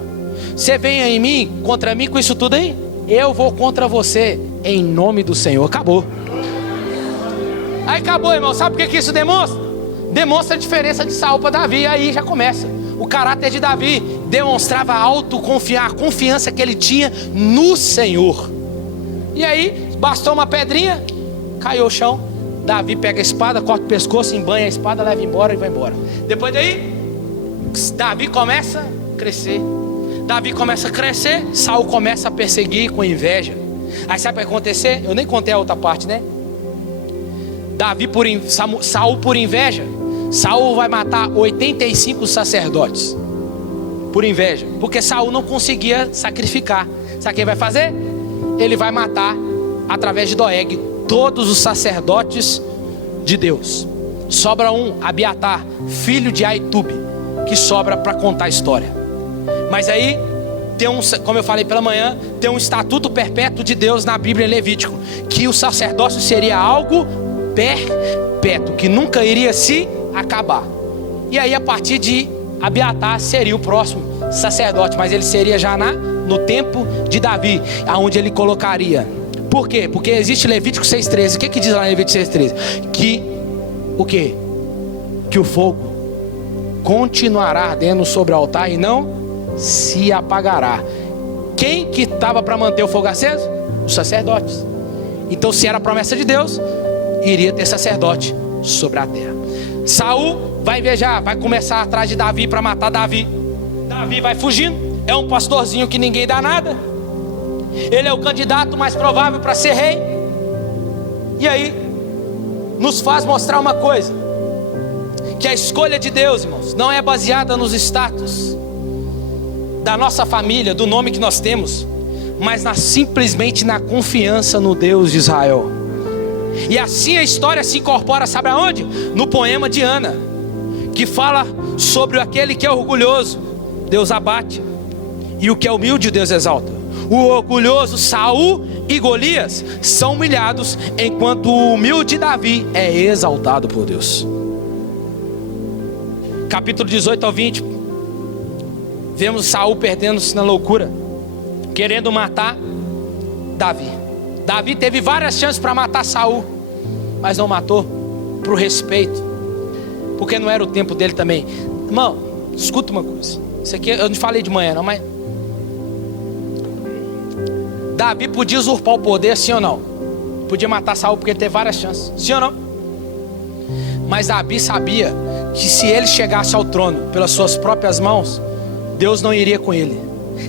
Você vem em mim, contra mim com isso tudo aí? Eu vou contra você em nome do Senhor. Acabou. Aí acabou, irmão. Sabe o que isso demonstra? Demonstra a diferença de Saul para Davi. Aí já começa. O caráter de Davi demonstrava a confiança que ele tinha no Senhor. E aí, bastou uma pedrinha, caiu ao chão. Davi pega a espada, corta o pescoço, embanha a espada, leva embora e vai embora. Depois daí, Davi começa a crescer. Davi começa a crescer, Saul começa a perseguir com inveja. Aí sabe o que vai acontecer? Eu nem contei a outra parte, né? Saul por inveja, Saul vai matar 85 sacerdotes. Por inveja, porque Saul não conseguia sacrificar. Sabe o que ele vai fazer? Ele vai matar, através de Doeg, todos os sacerdotes de Deus. sobra um, Abiatar, filho de Aitube, que sobra para contar a história. Mas aí tem como eu falei pela manhã, tem um estatuto perpétuo de Deus na Bíblia em Levítico, que o sacerdócio seria algo perpétuo, que nunca iria se acabar. E aí a partir de Abiatar seria o próximo sacerdote, mas ele seria já no tempo de Davi, aonde ele colocaria. Por quê? Porque existe Levítico 6,13. O que diz lá em Levítico 6,13? Que o quê? Que o fogo continuará ardendo sobre o altar e não se apagará. Quem que estava para manter o fogo aceso? Os sacerdotes. Então, se era a promessa de Deus, iria ter sacerdote sobre a terra. Saul vai invejar, vai começar atrás de Davi para matar Davi. Davi vai fugindo, é um pastorzinho que ninguém dá nada. Ele é o candidato mais provável para ser rei. E aí nos faz mostrar uma coisa, que a escolha de Deus, irmãos, não é baseada nos status da nossa família, do nome que nós temos, mas simplesmente na confiança no Deus de Israel. E assim a história se incorpora, sabe aonde? No poema de Ana, que fala sobre aquele que é orgulhoso, Deus abate, e o que é humilde, Deus exalta. O orgulhoso Saul e Golias são humilhados, enquanto o humilde Davi é exaltado por Deus. Capítulo 18 ao 20, vemos Saul perdendo-se na loucura, querendo matar Davi. Davi teve várias chances para matar Saul, mas não matou, por respeito, porque não era o tempo dele também. Irmão, escuta uma coisa, isso aqui eu não falei de manhã não, mas Davi podia usurpar o poder, sim ou não? Podia matar Saul porque ele teve várias chances, sim ou não? Mas Davi sabia que se ele chegasse ao trono pelas suas próprias mãos, Deus não iria com ele.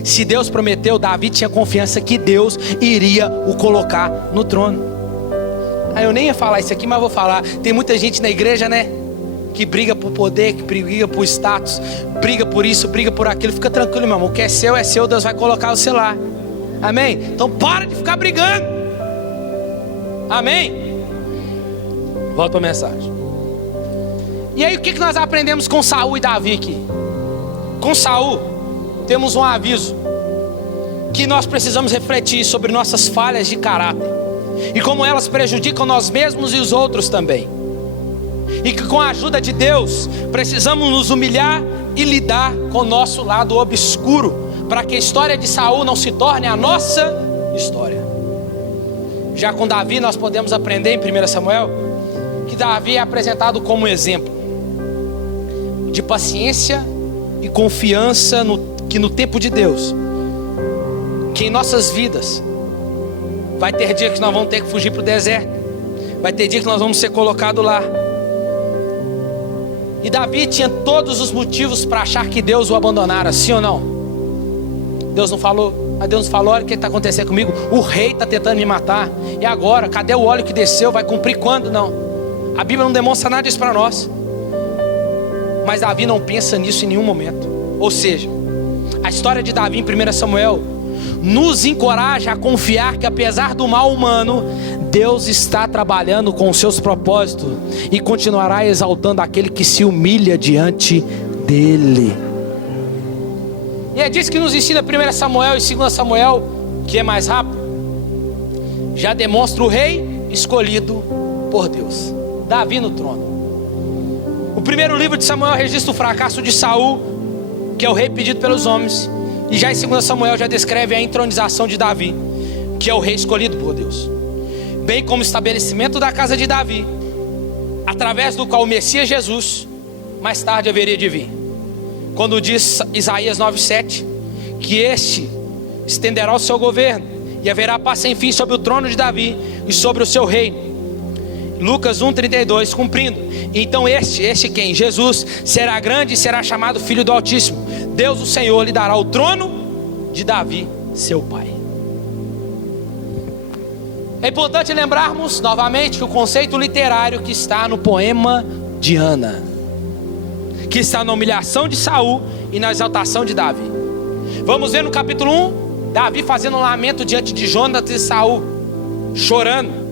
Se Deus prometeu, Davi tinha confiança que Deus iria o colocar no trono. Eu nem ia falar isso aqui, mas vou falar. Tem muita gente na igreja, né, que briga por poder, que briga por status, briga por isso, briga por aquilo. Fica tranquilo, meu irmão, o que é seu, Deus vai colocar você lá. Amém? Então para de ficar brigando. Amém? Volta a mensagem. E aí o que nós aprendemos com Saul e Davi aqui? Com Saul temos um aviso, que nós precisamos refletir sobre nossas falhas de caráter e como elas prejudicam nós mesmos e os outros também. E que com a ajuda de Deus precisamos nos humilhar e lidar com o nosso lado obscuro, para que a história de Saul não se torne a nossa história. Já com Davi nós podemos aprender em 1 Samuel que Davi é apresentado como um exemplo de paciência e confiança que no tempo de Deus, que em nossas vidas vai ter dia que nós vamos ter que fugir para o deserto, vai ter dia que nós vamos ser colocados lá. E Davi tinha todos os motivos para achar que Deus o abandonara, sim ou não? Deus não falou, mas Deus falou: olha o que está acontecendo comigo, o rei está tentando me matar, e agora, cadê o óleo que desceu, vai cumprir quando? Não, a Bíblia não demonstra nada disso para nós. Mas Davi não pensa nisso em nenhum momento. Ou seja, a história de Davi em 1 Samuel nos encoraja a confiar que apesar do mal humano, Deus está trabalhando com os seus propósitos e continuará exaltando aquele que se humilha diante dele. E é disso que nos ensina 1 Samuel e 2 Samuel, que é mais rápido. Já demonstra o rei escolhido por Deus, Davi no trono. O primeiro livro de Samuel registra o fracasso de Saul, que é o rei pedido pelos homens. E já em 2 Samuel já descreve a entronização de Davi, que é o rei escolhido por Deus, bem como o estabelecimento da casa de Davi, através do qual o Messias Jesus mais tarde haveria de vir. Quando diz Isaías 9,7 que este estenderá o seu governo e haverá paz sem fim sobre o trono de Davi e sobre o seu reino. Lucas 1,32, cumprindo. Então este quem? Jesus será grande e será chamado Filho do Altíssimo. Deus o Senhor lhe dará o trono de Davi, seu pai. É importante lembrarmos novamente que o conceito literário que está no poema de Ana, que está na humilhação de Saul e na exaltação de Davi. Vamos ver no capítulo 1, Davi fazendo um lamento diante de Jonatas e Saul, chorando.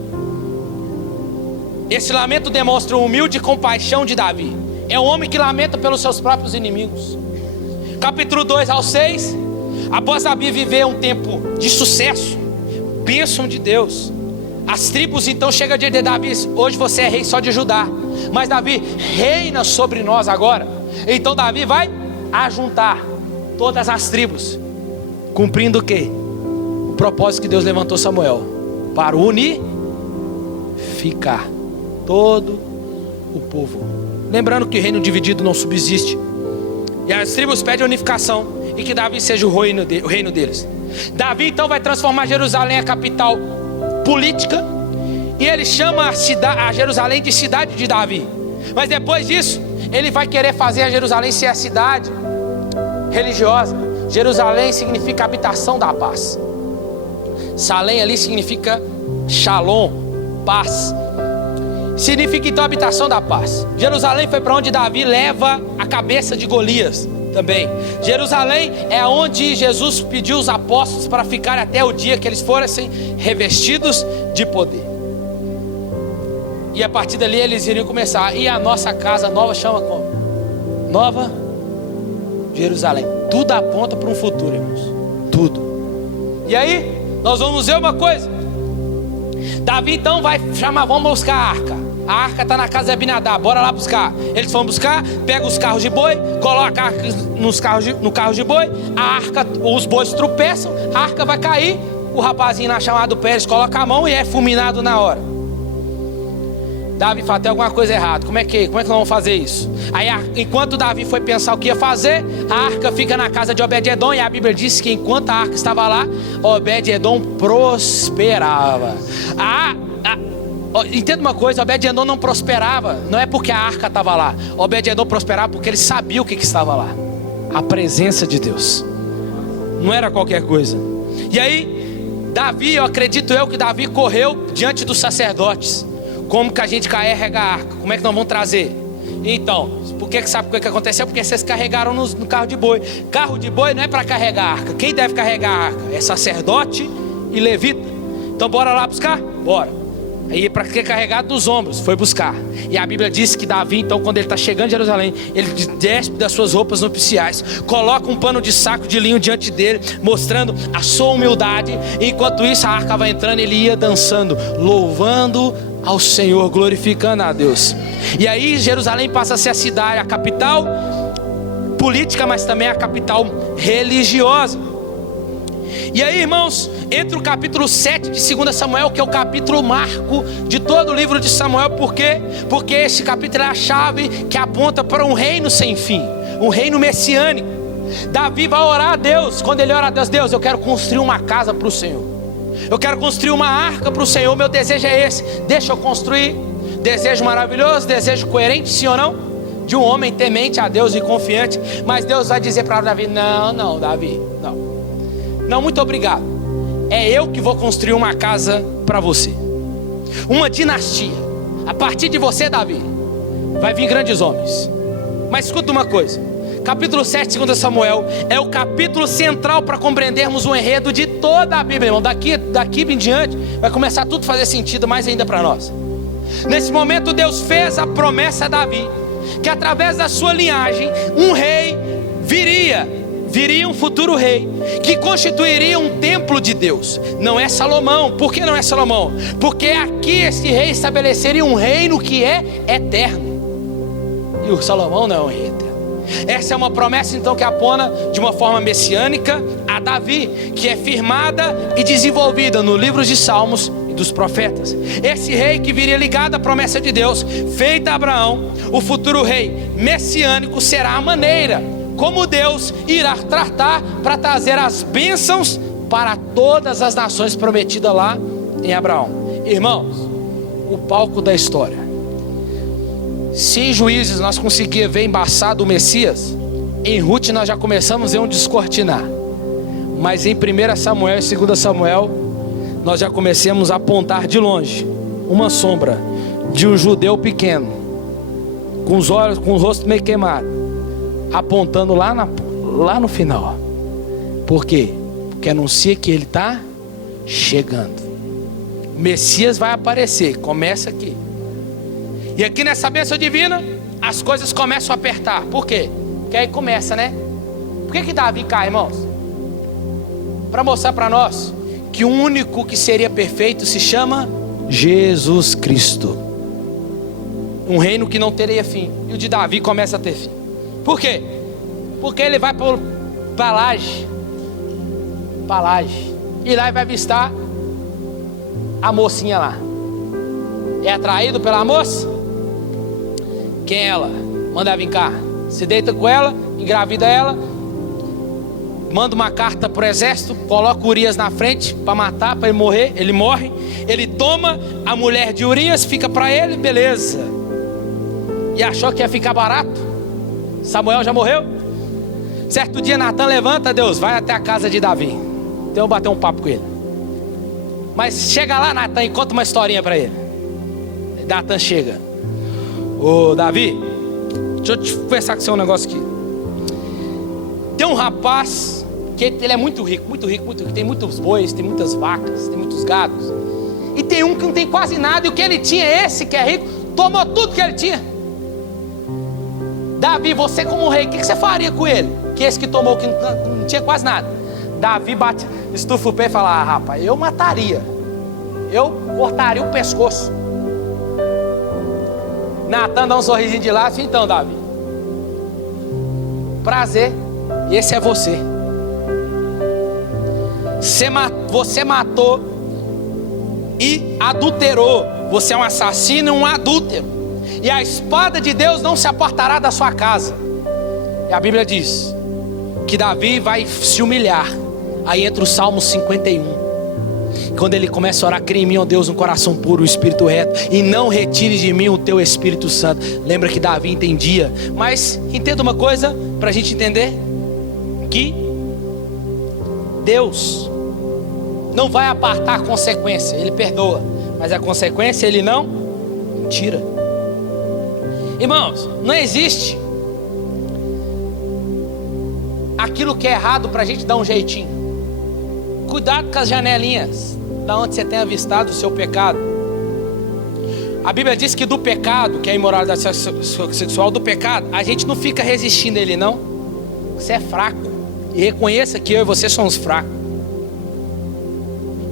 Esse lamento demonstra humilde compaixão de Davi. É um homem que lamenta pelos seus próprios inimigos. Capítulo 2 ao 6. Após Davi viver um tempo de sucesso, bênção de Deus, as tribos então chegam a dizer: Davi, hoje você é rei só de Judá, mas Davi reina sobre nós agora. Então Davi vai ajuntar todas as tribos, cumprindo o quê? O propósito que Deus levantou Samuel, para unificar todo o povo. Lembrando que o reino dividido não subsiste, e as tribos pedem unificação, e que Davi seja o reino deles. Davi então vai transformar Jerusalém a capital política, e ele chama a Jerusalém de cidade de Davi. Mas depois disso, ele vai querer fazer a Jerusalém ser a cidade religiosa. Jerusalém significa habitação da paz. Salém ali significa shalom, paz. Significa então habitação da paz. Jerusalém foi para onde Davi leva a cabeça de Golias também. Jerusalém é onde Jesus pediu os apóstolos para ficar até o dia que eles fossem revestidos de poder. E a partir dali eles iriam começar. E a nossa casa nova chama como? Nova Jerusalém. Tudo aponta para um futuro, irmãos. Tudo. E aí, nós vamos ver uma coisa. Davi então vai chamar, vamos buscar a arca. A arca está na casa de Abinadab, bora lá buscar. Eles vão buscar, pega os carros de boi, coloca a arca no carro de boi. A arca, os bois tropeçam, a arca vai cair. O rapazinho lá chamado Pérez coloca a mão e é fulminado na hora. Davi fala: tem alguma coisa errada, como é que nós vamos fazer isso? Aí enquanto Davi foi pensar o que ia fazer, a arca fica na casa de Obed-edom. E a Bíblia diz que enquanto a arca estava lá, Obed-edom prosperava. Entenda uma coisa, Obed-edom não prosperava, não é porque a arca estava lá. Obed-edom prosperava porque ele sabia o que estava lá. A presença de Deus. Não era qualquer coisa. E aí, Davi, eu acredito que Davi correu diante dos sacerdotes. Como que a gente carrega a arca? Como é que nós vamos trazer? Então, sabe o que aconteceu? Porque vocês carregaram no carro de boi. Carro de boi não é para carregar a arca. Quem deve carregar a arca? É sacerdote e levita. Então bora lá buscar? Bora. Aí para que carregar dos ombros? Foi buscar. E a Bíblia diz que Davi, então, quando ele está chegando em Jerusalém, ele despe das suas roupas nupciais, coloca um pano de saco de linho diante dele, mostrando a sua humildade. E enquanto isso a arca vai entrando, ele ia dançando, louvando ao Senhor, glorificando a Deus. E aí Jerusalém passa a ser a cidade, a capital política, mas também a capital religiosa. E aí, irmãos, entra o capítulo 7 de 2 Samuel, que é o capítulo marco de todo o livro de Samuel. Por quê? Porque esse capítulo é a chave que aponta para um reino sem fim, um reino messiânico. Davi vai orar a Deus. Quando ele ora a Deus: Deus, eu quero construir uma casa para o Senhor, eu quero construir uma arca para o Senhor, meu desejo é esse, deixa eu construir. Desejo maravilhoso, desejo coerente, sim ou não? De um homem temente a Deus e confiante. Mas Deus vai dizer para Davi: não, Davi, não, muito obrigado. É eu que vou construir uma casa para você, uma dinastia. A partir de você, Davi, vai vir grandes homens. Mas escuta uma coisa, capítulo 7 de 2 Samuel é o capítulo central para compreendermos o enredo de toda a Bíblia, irmão. Daqui em diante vai começar tudo a fazer sentido mais ainda para nós. Nesse momento Deus fez a promessa a Davi, que através da sua linhagem um rei viria um futuro rei, que constituiria um templo de Deus. Não é Salomão. Por que não é Salomão? Porque aqui esse rei estabeleceria um reino que é eterno, e o Salomão não é um rei eterno. Essa é uma promessa então que aponta de uma forma messiânica a Davi, que é firmada e desenvolvida no livro de Salmos e dos profetas. Esse rei que viria ligado à promessa de Deus feita a Abraão, o futuro rei messiânico, será a maneira como Deus irá tratar para trazer as bênçãos para todas as nações prometidas lá em Abraão. Irmãos, o palco da história. Se em Juízes nós conseguimos ver embaçado o Messias, em Ruth nós já começamos a ver um descortinar. Mas em 1 Samuel e 2 Samuel, nós já começamos a apontar de longe uma sombra de um judeu pequeno, com os olhos, com o rosto meio queimado, apontando lá no final. Por quê? Porque anuncia que ele está chegando. O Messias vai aparecer. Começa aqui. E aqui nessa bênção divina, as coisas começam a apertar. Por quê? Porque aí começa, né? Por que Davi cai, irmãos? Para mostrar para nós que o único que seria perfeito se chama Jesus Cristo. Um reino que não teria fim. E o de Davi começa a ter fim. Por quê? Porque ele vai para Laje. E lá ele vai avistar a mocinha lá. É atraído pela moça? Quem é ela? Manda vir cá. Se deita com ela, engravida ela, manda uma carta pro exército, coloca Urias na frente para matar, para ele morrer. Ele morre. Ele toma a mulher de Urias, fica para ele, beleza. E achou que ia ficar barato. Samuel já morreu. Certo dia Natan levanta, Deus, vai até a casa de Davi. Então eu vou bater um papo com ele. Mas chega lá, Natan, e conta uma historinha para ele. Natan chega. Ô Davi, deixa eu te conversar com você um negócio aqui. Tem um rapaz que ele é muito rico. Tem muitos bois, tem muitas vacas, tem muitos gados. E tem um que não tem quase nada. E o que ele tinha, esse que é rico, tomou tudo que ele tinha. Davi, você como rei, o que você faria com ele? Que esse que tomou, que não tinha quase nada. Davi bate, estufa o pé e fala: rapaz, eu mataria. Eu cortaria o pescoço. Natan dá um sorrisinho de lado. Então, Davi, prazer. E esse é você. Você matou e adulterou. Você é um assassino e um adúltero. E a espada de Deus não se apartará da sua casa. E a Bíblia diz que Davi vai se humilhar. Aí entra o Salmo 51. Quando ele começa a orar: cria em mim, ó Deus, um coração puro, um espírito reto, e não retire de mim o teu Espírito Santo. Lembra que Davi entendia. Mas entenda uma coisa, para a gente entender, que Deus não vai apartar a consequência. Ele perdoa, mas a consequência Ele não tira. Irmãos, não existe aquilo que é errado para a gente dar um jeitinho. Cuidado com as janelinhas da onde você tem avistado o seu pecado. A Bíblia diz que do pecado, que é a imoralidade sexual, do pecado, a gente não fica resistindo a ele, não. Você é fraco. E reconheça que eu e você somos fracos.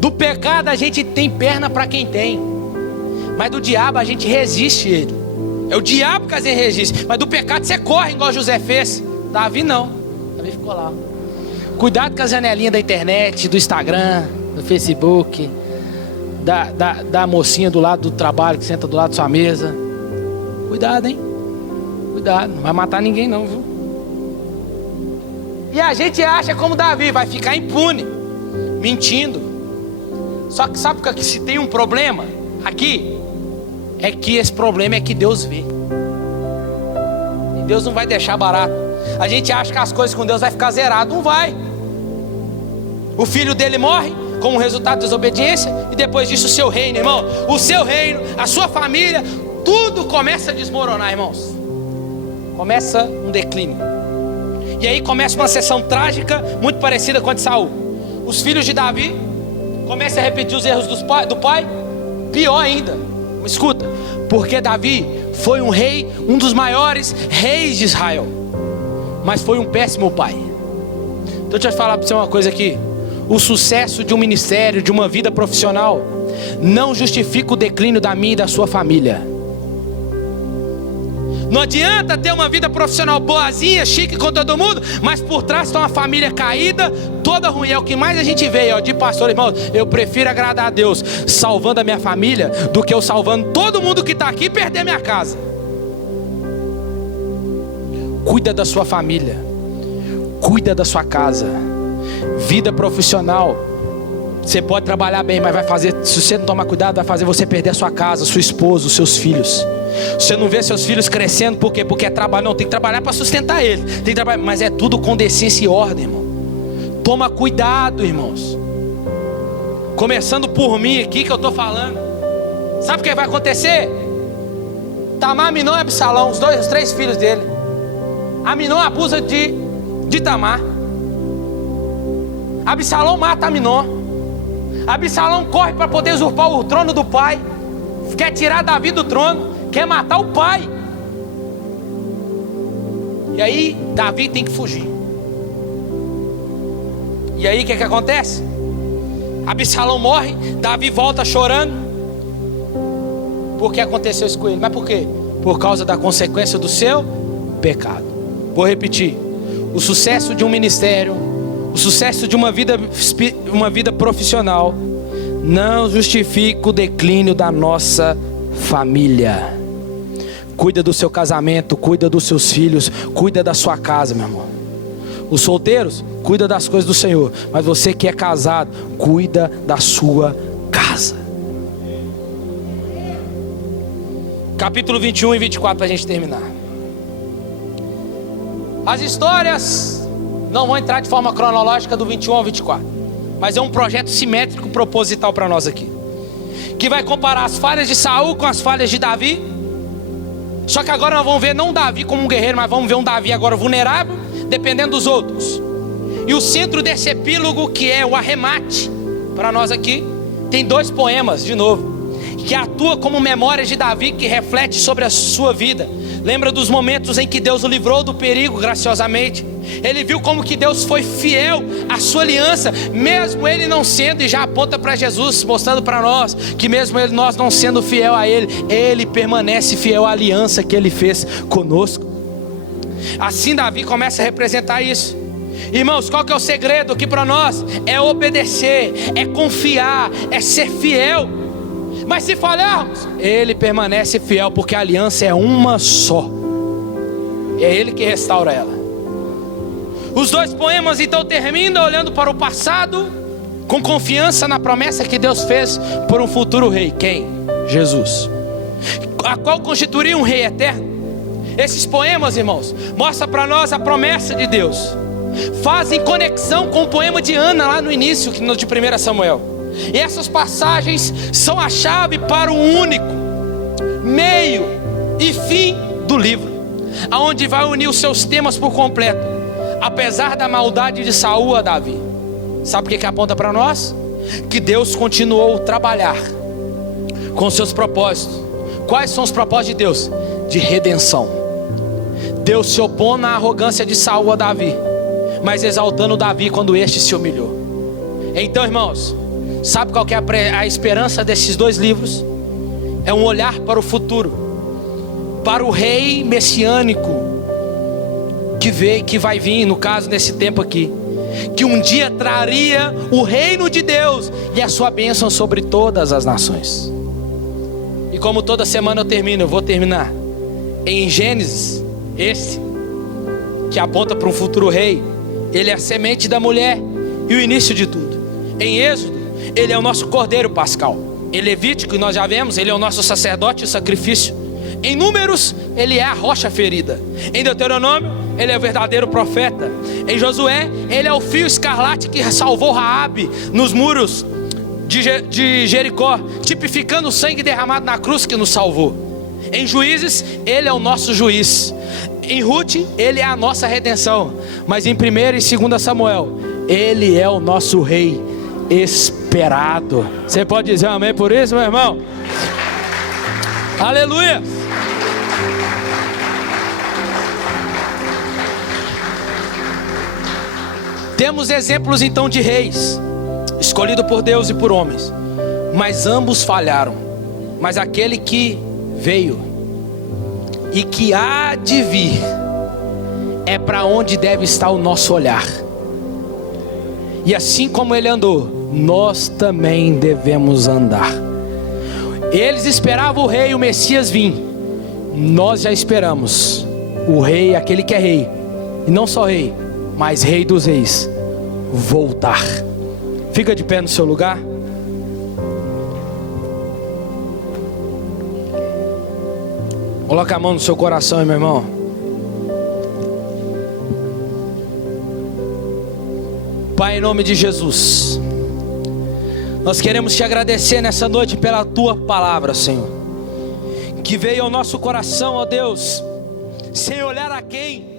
Do pecado a gente tem perna para quem tem. Mas do diabo a gente resiste a ele. É o diabo que a gente resiste. Mas do pecado você corre, igual José fez. Davi não. Davi ficou lá. Cuidado com as janelinhas da internet, do Instagram, do Facebook, da mocinha do lado do trabalho, que senta do lado da sua mesa. Cuidado, hein? Cuidado, não vai matar ninguém não, viu? E a gente acha como Davi, vai ficar impune, mentindo. Só que sabe que se tem um problema aqui, é que esse problema é que Deus vê. E Deus não vai deixar barato. A gente acha que as coisas com Deus vai ficar zerado. Não vai. O filho dele morre como resultado da desobediência. E depois disso o seu reino, irmão, o seu reino, a sua família, tudo começa a desmoronar, irmãos. Começa um declínio. E aí começa uma sessão trágica, muito parecida com a de Saul. Os filhos de Davi começam a repetir os erros do pai. Pior ainda, escuta, porque Davi foi um rei, um dos maiores reis de Israel, mas foi um péssimo pai. Então deixa eu te falar para você uma coisa aqui. O sucesso de um ministério, de uma vida profissional, não justifica o declínio da minha e da sua família. Não adianta ter uma vida profissional boazinha, chique com todo mundo, mas por trás está uma família caída, toda ruim. É o que mais a gente vê, ó, de pastor, irmão. Eu prefiro agradar a Deus salvando a minha família do que eu salvando todo mundo que está aqui e perder minha casa. Cuida da sua família, cuida da sua casa. Vida profissional, você pode trabalhar bem, mas vai fazer, se você não tomar cuidado, vai fazer você perder a sua casa, sua esposa, os seus filhos. Você não vê seus filhos crescendo, por quê? Porque é trabalho. Não, tem que trabalhar para sustentar eles, tem que trabalhar, mas é tudo com decência e ordem, irmão. Toma cuidado, irmãos. Começando por mim aqui que eu estou falando. Sabe o que vai acontecer? Tamar, Aminon e Absalão, os 3 filhos dele. Aminon abusa de Tamar. Absalão mata Aminon. Absalão corre para poder usurpar o trono do pai. Quer tirar Davi do trono. quer matar o pai. E aí Davi tem que fugir. E aí o que acontece? Absalão morre, Davi volta chorando. Por que aconteceu isso com ele? Mas por quê? Por causa da consequência do seu pecado. Vou repetir. O sucesso de um ministério, o sucesso de uma vida profissional não justifica o declínio da nossa família. Cuida do seu casamento, cuida dos seus filhos, cuida da sua casa, meu irmão. Os solteiros, cuida das coisas do Senhor. Mas você que é casado, cuida da sua casa. Capítulo 21 e 24 para a gente terminar. As histórias não vão entrar de forma cronológica do 21 ao 24, mas é um projeto simétrico proposital para nós aqui, que vai comparar as falhas de Saul com as falhas de Davi. Só que agora nós vamos ver não Davi como um guerreiro, mas vamos ver um Davi agora vulnerável, dependendo dos outros. E o centro desse epílogo, que é o arremate para nós aqui, tem 2 poemas de novo, que atua como memória de Davi, que reflete sobre a sua vida. Lembra dos momentos em que Deus o livrou do perigo graciosamente. Ele viu como que Deus foi fiel à sua aliança, mesmo ele não sendo, e já aponta para Jesus, mostrando para nós que mesmo nós não sendo fiel a ele, ele permanece fiel à aliança que ele fez conosco. Assim Davi começa a representar isso. Irmãos, qual que é o segredo aqui para nós? É obedecer, é confiar, é ser fiel. Mas se falharmos, ele permanece fiel, porque a aliança é uma só. É ele que restaura ela. Os 2 poemas então terminam olhando para o passado, com confiança na promessa que Deus fez por um futuro rei. Quem? Jesus, a qual constituiria um rei eterno. Esses poemas, irmãos, mostram para nós a promessa de Deus. Fazem conexão com o poema de Ana lá no início de 1 Samuel. E essas passagens são a chave para o único meio e fim do livro, aonde vai unir os seus temas por completo, apesar da maldade de Saul a Davi. Sabe o que aponta para nós? Que Deus continuou a trabalhar com seus propósitos. Quais são os propósitos de Deus? De redenção. Deus se opõe à arrogância de Saul a Davi, mas exaltando Davi quando este se humilhou. Então, irmãos, sabe qual que é a esperança desses 2 livros? É um olhar para o futuro, para o rei messiânico que vai vir, no caso nesse tempo aqui, que um dia traria o reino de Deus e a sua bênção sobre todas as nações. E como toda semana eu vou terminar em Gênesis, esse que aponta para um futuro rei. Ele é a semente da mulher e o início de tudo. Em Êxodo, ele é o nosso cordeiro pascal. Em Levítico, nós já vemos, ele é o nosso sacerdote e o sacrifício. Em Números, ele é a rocha ferida. Em Deuteronômio, ele é o verdadeiro profeta. Em Josué, ele é o fio escarlate que salvou Raabe nos muros de Jericó, tipificando o sangue derramado na cruz que nos salvou. Em Juízes, ele é o nosso juiz. Em Ruth, ele é a nossa redenção. Mas em 1 e 2 Samuel, ele é o nosso rei esperado. Você pode dizer amém por isso, meu irmão? Aleluia! Temos exemplos então de reis escolhidos por Deus e por homens, mas ambos falharam. Mas aquele que veio e que há de vir é para onde deve estar o nosso olhar. E assim como ele andou, nós também devemos andar. Eles esperavam o rei, o Messias vir. Nós já esperamos o rei, aquele que é rei, e não só rei, mas rei dos reis, voltar. Fica de pé no seu lugar. Coloca a mão no seu coração, meu irmão. Pai, em nome de Jesus, nós queremos te agradecer nessa noite pela tua palavra, Senhor, que veio ao nosso coração, ó Deus, sem olhar a quem,